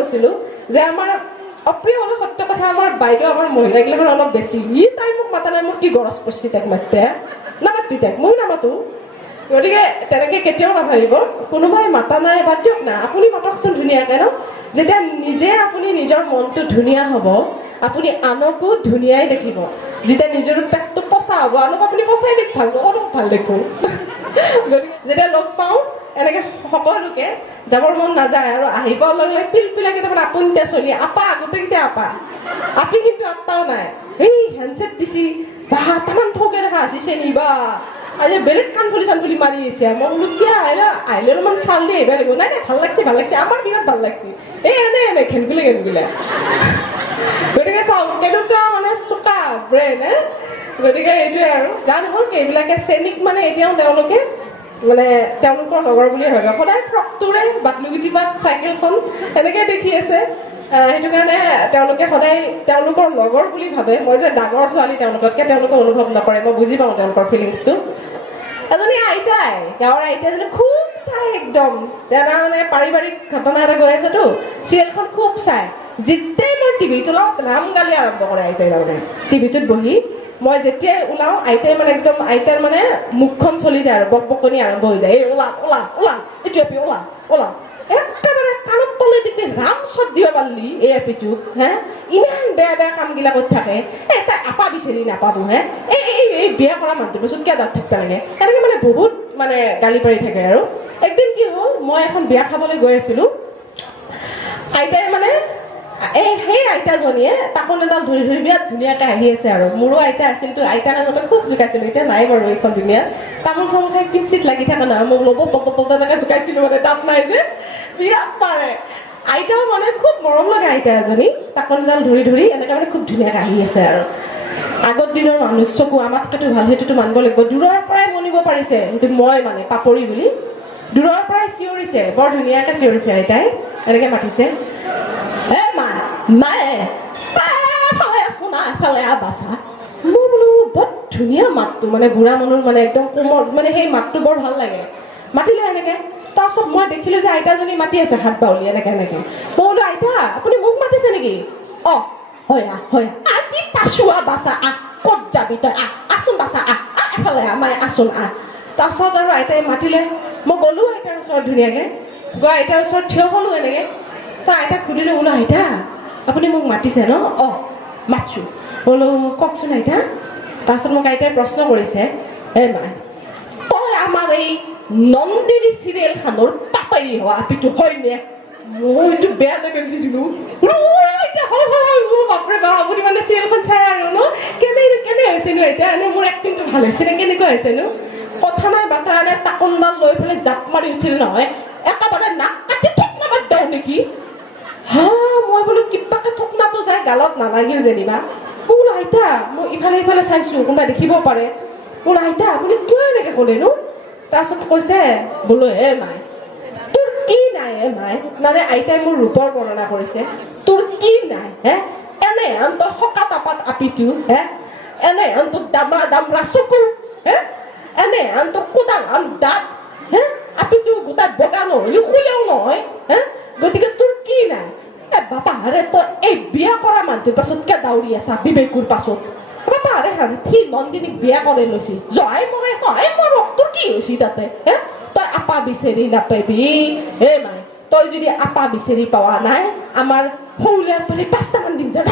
কৈছিলো যে আমাৰ অপ্ৰিয় হলে সত্য কথা আমাৰ বাইদেউ আমাৰ মহিলাগিলাখন অলপ বেছি তাই মোক মাতা নাই মোৰ কি গৰজ পৰছি তাইক মাতে নামাতবি তাইক ময়ো নামাতো গতিকে তেনেকে কেতিয়াও নাভাবিব কোনোবাই মাতা নাই বাদ দিয়ক না আপুনি মাতকচোন ধুনীয়াকে ন যেতিয়া নিজে আপুনি নিজৰ মনটো ধুনীয়া হ'ব আপুনি আনকো ধুনীয়াই দেখিব যেতিয়া নিজৰ পেটটো পচা হ'ব আনক আপুনি পচাই দেখ ভাল অলপ ভাল দেখো গতিকে যেতিয়া লগ পাওঁ এনেকে সকলোকে যাবৰ মন নাযায় আৰু আহিব লগে পিলপিলাকে তাৰমানে আপোনতে চলি আপা গোটেইকেইটা আপা আপি কিন্তু আত্তাও নাই এই হেণ্ডছেট দিছি বা তামান থকে দেখা আসিছে নিবা আজি বেলেগ কাণ ফুলি মাৰি আছে মই বোলো কিয় আহিলে অলপমান চাল দি আহিব লাগিব নাই নাই ভাল লাগছে আমাৰ বিৰাট ভাল লাগছে এই এনে ঘেনগুলে গতিকে চাওক কেনেকুৱা মানে চোকা ব্ৰেইন গতিকে এইটোৱে আৰু যাৰ নহওক এইবিলাকে চেনিক মানে এতিয়াও তেওঁলোকে মানে তেওঁলোকৰ লগৰ বুলিয়ে ভাবে সদায় ফ্ৰকটোৰে বাটলুগুটি পাত চাইকেলখন এনেকে দেখি আছে সেইটো কাৰণে তেওঁলোকে সদায় তেওঁলোকৰ লগৰ বুলি ভাবে মই যে ডাঙৰ ছোৱালী তেওঁলোকতকে তেওঁলোকে অনুভৱ নকৰে মই বুজি পাওঁ তেওঁলোকৰ ফিলিংছটো এজনী আইতাই গাঁৱৰ আইতাজনী খুব চাই একদম তেনা মানে পাৰিবাৰিক ঘটনা এটা গৈ আছেতো চিৰিয়েলখন খুব চাই যেতিয়াই মই টিভিটো লওঁ ৰাম গালি আৰম্ভ কৰে আইতাই তাৰমানে টিভিটোত বহি মই যেতিয়াই ওলাওঁ আইতাই মানে একদম আইতাৰ মানে মুখখন চলি যায় আৰু বকবকনি আৰম্ভ হৈ যায় এই ওলা এইটো আপি ওলা একেবাৰে কাণত তলে দিকে ৰাম চত দিব পাৰিলি এই এপিটোক ইমান বেয়া কামগিলা কৰি থাকে তাই আপা বিচাৰি নাপাব এই বিয়া কৰা মানুহটোৰ পিছত কিয় দাঁত থাকিব লাগে এনেকে মানে বহুত মানে গালি পাৰি থাকে আৰু একদিন কি হ'ল মই এখন বিয়া খাবলৈ গৈ আছিলো আইতাই মানে সেই আইতাজনীয়ে তাকোন এডাল ধৰি বিৰাট ধুনীয়াকে আহি আছে আৰু মোৰো আইতা আছিল তো আইতাৰ আগতে খুব জোকাইছিলো এতিয়া নাই বাৰু এইখন ধুনীয়া তামোল চামোল খাই পিঞ্চিত লাগি থাকে না মোক ল'ব তেনেকে জোকাইছিলো মানে তাত নাই যে বিৰাট পাৰে আইতাও মানে খুব মৰম লগা আইতা এজনী তাকোন এডাল ধৰি এনেকে মানে খুব ধুনীয়াকে আহি আছে আৰু আগৰ দিনৰ মানুহ চকু আমাতকেতো ভাল সেইটোতো মানিব লাগিব দূৰৰ পৰাই মনিব পাৰিছে সেইটো মই মানে পাপৰি বুলি দূৰৰ পৰাই চিঞৰিছে বৰ ধুনীয়াকে চিঞৰিছে আইতাই এনেকে মাতিছে মায়ে ফালে আছো না এফালে বাছা মই বোলো বৰ ধুনীয়া মাতটো মানে বুঢ়া মানুহৰ মানে একদম কোমল মানে সেই মাতটো বৰ ভাল লাগে মাতিলে এনেকে তাৰপিছত মই দেখিলো যে আইতাজনী মাতি আছে হাত বাউলি এনেকে মই বোলো আইতা আপুনি মোক মাতিছে নেকি হয় আজি পাছোৱা বাছা ক'ত যাবি তই আছোন বাছা এফালে মায়ে আছোন তাৰপিছত আৰু আইতাই মাতিলে মই গলো আইতাৰ ওচৰত ধুনীয়াকে গৈ আইতাৰ ওচৰত থিয় হলো এনেকে তই আইতাক সুধিলো বোলো আইতা আপুনি মোক মাতিছে ন মাতছো বোলো কওকচোন আইতা তাৰপিছত মোক আইতাই প্ৰশ্ন কৰিছে মাই তই আমাৰ এই নন্দিনী চিৰিয়েলখনৰ পাপাই হোৱা আপিটো হয়নে মই এইটো বেয়া লাগে দিলো বাপৰে বাপ আপুনি মানে চিৰিয়েলখন চাই আৰু ন কেনে হৈছেনো এতিয়া এনে মোৰ এক্টিংটো ভাল হৈছে নে কেনেকুৱা হৈছেনো কথা নাই বাটা নাই তাকোনডাল লৈ পেলাই জাপ মাৰি উঠিল নহয় একেবাৰে নাক কাটি ঠিক নামাত দিওঁ নেকি মই বোলো কিবাকে থকনাটো যায় গালত নালাগিল যেনিবা মই বোলো আইতা মই ইফালে চাইছো কোনোবাই দেখিব পাৰে বোলো আইতা আপুনি কিয় এনেকে ক'লেনো তাৰপিছত কৈছে বোলো মাই তোৰ কি নাই মাই মানে আইতাই মোৰ ৰূপৰ বৰ্ণনা কৰিছে তোৰ কি নাই এনে তই সকা তাপাত আপিটো এনে তোৰ দামৰা চকু এনে তোৰ কোদাল দাঁত আপিটো গোটাই বগা নহ'লে শুলেও নহয় গতিকে তোৰ কি নাই বাপাহাৰে তই এই বিয়া কৰা মানুহটোৰ পাছত কে দাউৰি আছা বিবেকুৰ পাছত বাপাহাৰে সি নন্দিনীক বিয়া কৰি লৈছি জহাই মৰে সহায় মৰক তোৰ কি হৈছি তাতে তই আপা বিচাৰি নাপাবি মাই তই যদি আপা বিচাৰি পোৱা নাই আমাৰ সৌলিয়াৰ পালি 5টামান দিম যা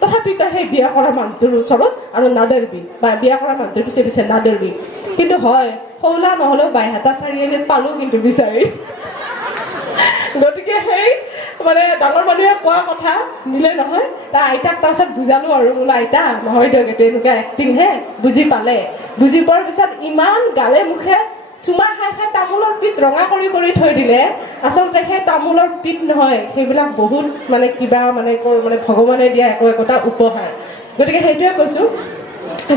তথাপি তই সেই বিয়া কৰা মানুহটোৰ ওচৰত আৰু নাদৰবি বা বিয়া কৰা মানুহটোৰ পিছে নাদৰবি কিন্তু হয় সৌলা নহলেও বাইহাটা চাৰিআলিত পালো কিন্তু বিচাৰি গতিকে সেই মানে ডাঙৰ মানুহে কোৱা কথা মিলে নহয় তাৰ আইতাক তাৰপিছত বুজালো আৰু বোলো আইতা নহয় দিয়ক এইটো এনেকুৱা এক্টিং বুজি পালে বুজি পোৱাৰ পিছত ইমান গালে মুখে চুমা খাই তামোলৰ পিঠ ৰঙা কৰি থৈ দিলে আচলতে সেই তামোলৰ পিঠ নহয় সেইবিলাক বহুত মানে কিবা মানে ভগৱানে দিয়া একোটা উপহাৰ গতিকে সেইটোৱে কৈছো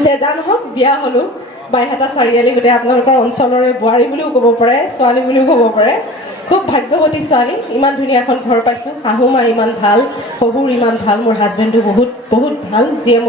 যে যা নহওক বিয়া হলো বাইহাটা চাৰিআলি গোটেই আপোনালোকৰ অঞ্চলৰে বোৱাৰী বুলিও ক'ব পাৰে ছোৱালী বুলিও ক'ব পাৰে খুব ভাগ্যৱতী ছোৱালী ইমান ধুনীয়া এখন ঘৰ পাইছো শাহু মা ইমান ভাল শহুৰ ইমান ভাল মোৰ হাজবেণ্ডো বহুত ভাল যিয়ে